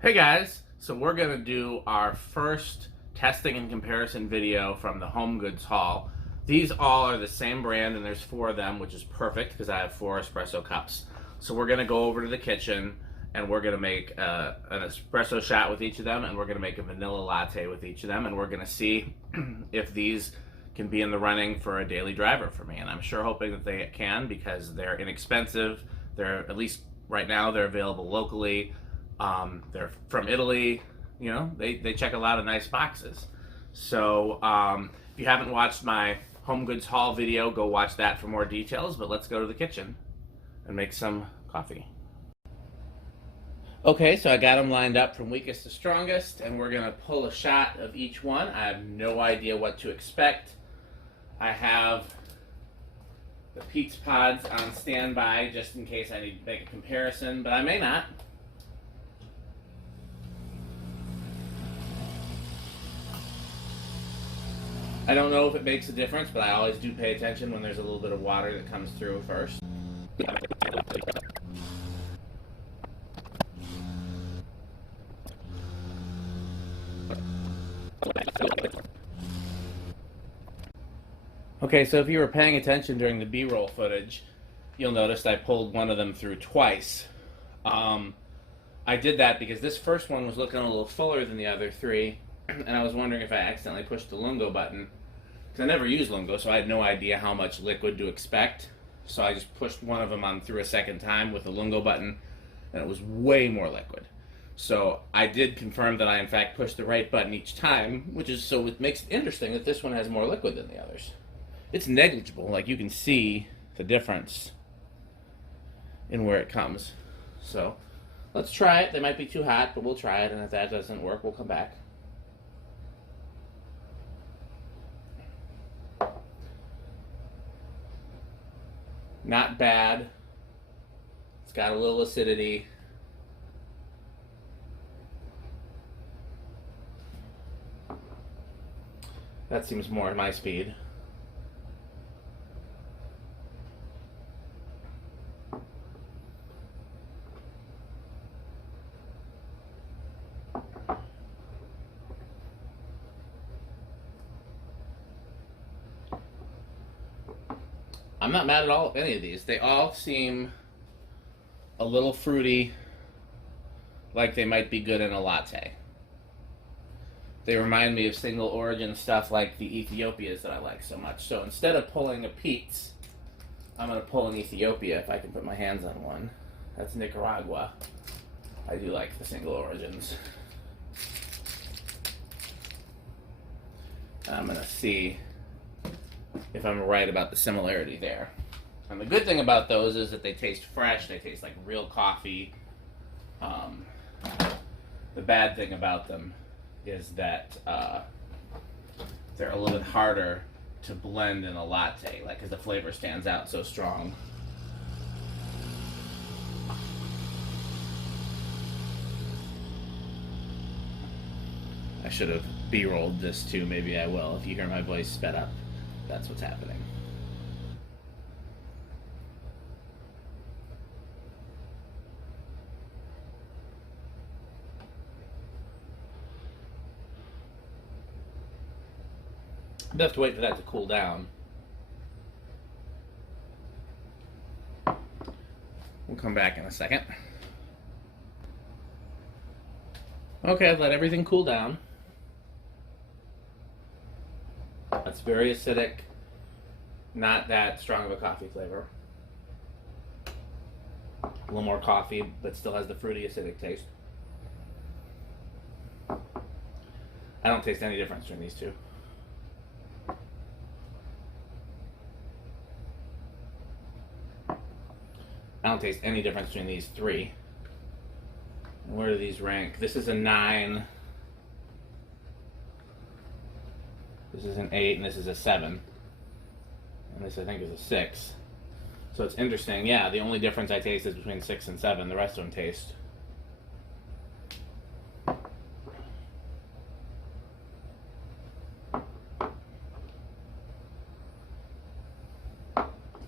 Hey guys, so we're going to do our first testing and comparison video from the home goods haul. These all are the same brand and there's 4 of them, which is perfect because I have 4 espresso cups. So we're going to go over to the kitchen and we're going to make an espresso shot with each of them, and we're going to make a vanilla latte with each of them, and we're going to see if these can be in the running for a daily driver for me. And I'm sure hoping that they can because they're inexpensive. They're, at least right now, they're available locally. They're from Italy. You know, they check a lot of nice boxes. So if you haven't watched my home goods haul video, go watch that for more details. But let's go to the kitchen and make some coffee. Okay, so I got them lined up from weakest to strongest, and we're gonna pull a shot of each one. I have no idea what to expect. I have the Pete's Pods on standby just in case I need to make a comparison, but I may not. I don't know if it makes a difference, but I always do pay attention when there's a little bit of water that comes through first. Okay, so if you were paying attention during the B-roll footage, you'll notice I pulled one of them through twice. I did that because this first one was looking a little fuller than the other 3, and I was wondering if I accidentally pushed the lungo button. Because I never used lungo, so I had no idea how much liquid to expect. So I just pushed one of them on through a second time with the lungo button, and it was way more liquid. So I did confirm that I in fact pushed the right button each time, which is, so it makes it interesting that this one has more liquid than the others. It's negligible, like you can see the difference in where it comes. So let's try it. They might be too hot, but we'll try it, and if that doesn't work, we'll come back. Not bad. It's got a little acidity. That seems more my speed. I'm not mad at all at any of these. They all seem a little fruity, like they might be good in a latte. They remind me of single origin stuff like the Ethiopias that I like so much. So instead of pulling a Pete's, I'm going to pull an Ethiopia if I can put my hands on one. That's Nicaragua. I do like the single origins. And I'm going to see if I'm right about the similarity there. And the good thing about those is that they taste fresh, they taste like real coffee. The bad thing about them is that they're a little bit harder to blend in a latte, like because the flavor stands out so strong. I should have B-rolled this too, maybe I will. If you hear my voice sped up, that's what's happening. I'll have to wait for that to cool down. We'll come back in a second. Okay, I've let everything cool down. It's very acidic, not that strong of a coffee flavor. A little more coffee, but still has the fruity acidic taste. I don't taste any difference between these two. I don't taste any difference between these 3. Where do these rank? This is a 9. This is an 8, and this is a 7. And this, I think, is a 6. So it's interesting. Yeah, the only difference I taste is between 6 and 7. The rest of them taste.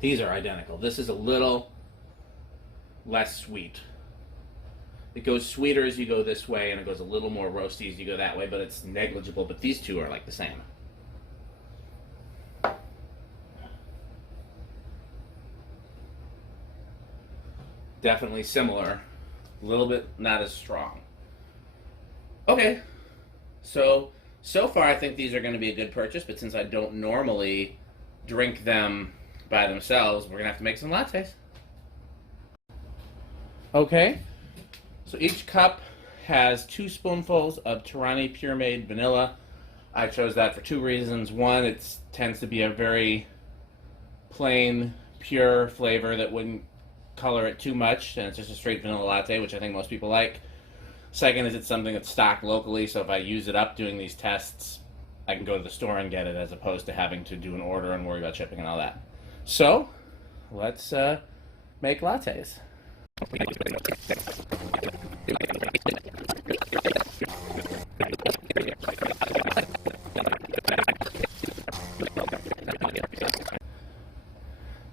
These are identical. This is a little less sweet. It goes sweeter as you go this way, and it goes a little more roasty as you go that way, but it's negligible. But these two are like the same. Definitely similar. A little bit not as strong. Okay. So far I think these are going to be a good purchase, but since I don't normally drink them by themselves, we're going to have to make some lattes. Okay. So each cup has 2 spoonfuls of Tirani Pure Made Vanilla. I chose that for 2 reasons. One, it tends to be a very plain, pure flavor that wouldn't color it too much, and it's just a straight vanilla latte, which I think most people like. Second is it's something that's stocked locally, so if I use it up doing these tests, I can go to the store and get it as opposed to having to do an order and worry about shipping and all that. So, let's make lattes.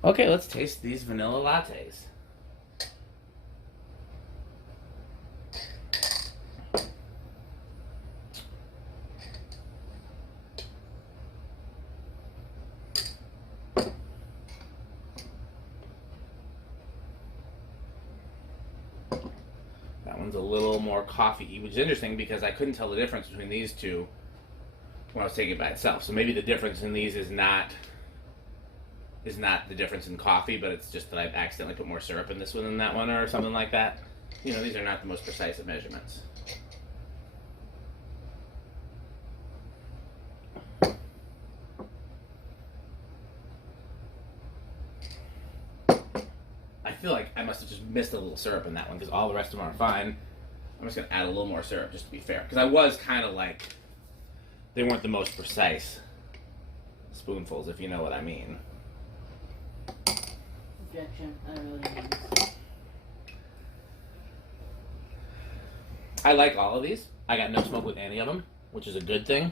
Okay, let's taste these vanilla lattes. That one's a little more coffee-y, which is interesting because I couldn't tell the difference between these two when I was taking it by itself. So maybe the difference in these is not the difference in coffee, but it's just that I've accidentally put more syrup in this one than that one or something like that. You know, these are not the most precise of measurements. I feel like I must have just missed a little syrup in that one because all the rest of them are fine. I'm just going to add a little more syrup just to be fair. Because I was kind of like, they weren't the most precise spoonfuls, if you know what I mean. Objection. I don't know what it means. I like all of these. I got no smoke with any of them, which is a good thing.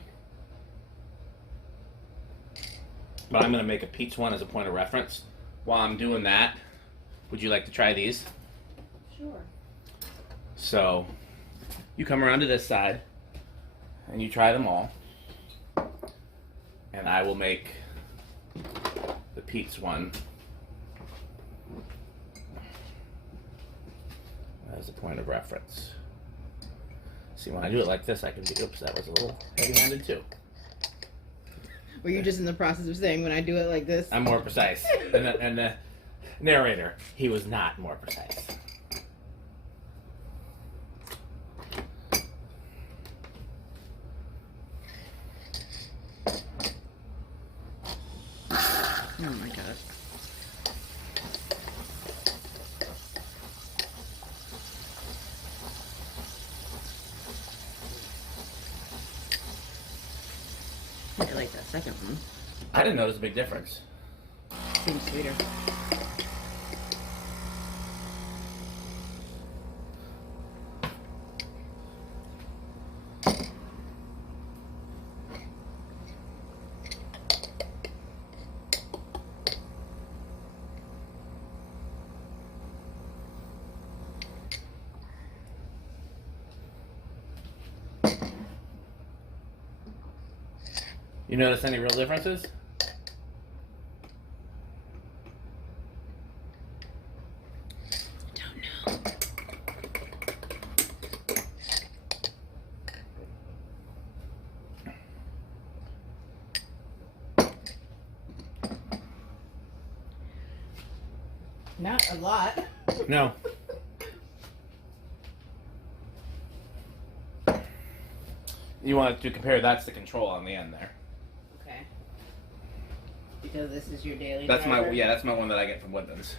But I'm going to make a Pete's one as a point of reference. While I'm doing that, would you like to try these? Sure. So, you come around to this side, and you try them all. And I will make the Pete's one as a point of reference. See, when I do it like this, I can be, oops, that was a little heavy-handed too. Were you just in the process of saying when I do it like this? I'm more precise. And the narrator, he was not more precise. Oh my gosh. I like that second one. I didn't notice a big difference. Seems sweeter. You notice any real differences? Not a lot. No. You want to compare that to the control on the end there. Okay. Because this is your daily That's driver? my, yeah, that's my one that I get from Woodlands.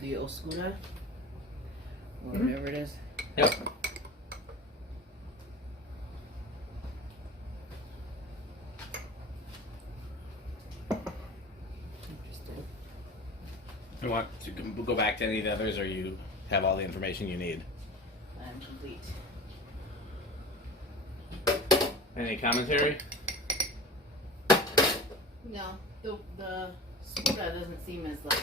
The Oscura? Or Mm-hmm. whatever it is. Yep. Interesting. You want to go back to any of the others, or you have all the information you need? I'm complete. Any commentary? No, the Skoda doesn't seem as like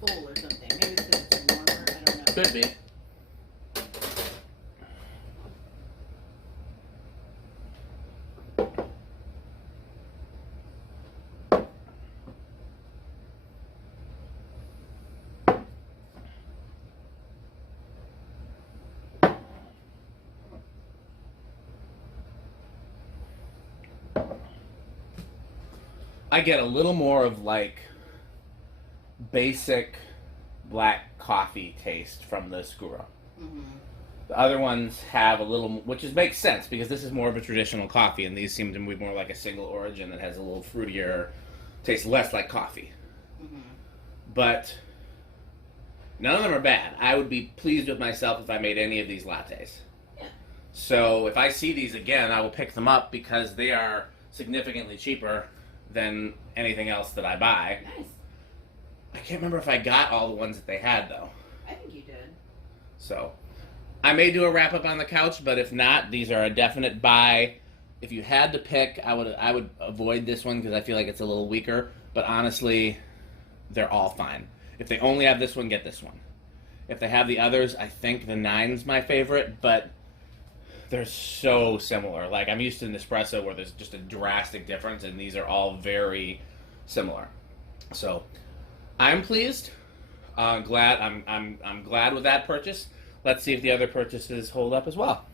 full or something. Maybe it's because it's warmer. I don't know. Could be. I get a little more of like basic black coffee taste from the screw up. Mm-hmm. The other ones have a little, which makes sense because this is more of a traditional coffee, and these seem to be more like a single origin that has a little fruitier, tastes less like coffee. Mm-hmm. But none of them are bad. I would be pleased with myself if I made any of these lattes. Yeah. So if I see these again, I will pick them up because they are significantly cheaper than anything else that I buy. Nice. I can't remember if I got all the ones that they had though. I think you did. So I may do a wrap up on the couch, but if not, these are a definite buy. If you had to pick, I would avoid this one because I feel like it's a little weaker. But honestly, they're all fine. If they only have this one, get this one. If they have the others, I think the 9's my favorite, but they're so similar. Like I'm used to Nespresso where there's just a drastic difference, and these are all very similar. So I'm pleased. I'm glad with that purchase. Let's see if the other purchases hold up as well.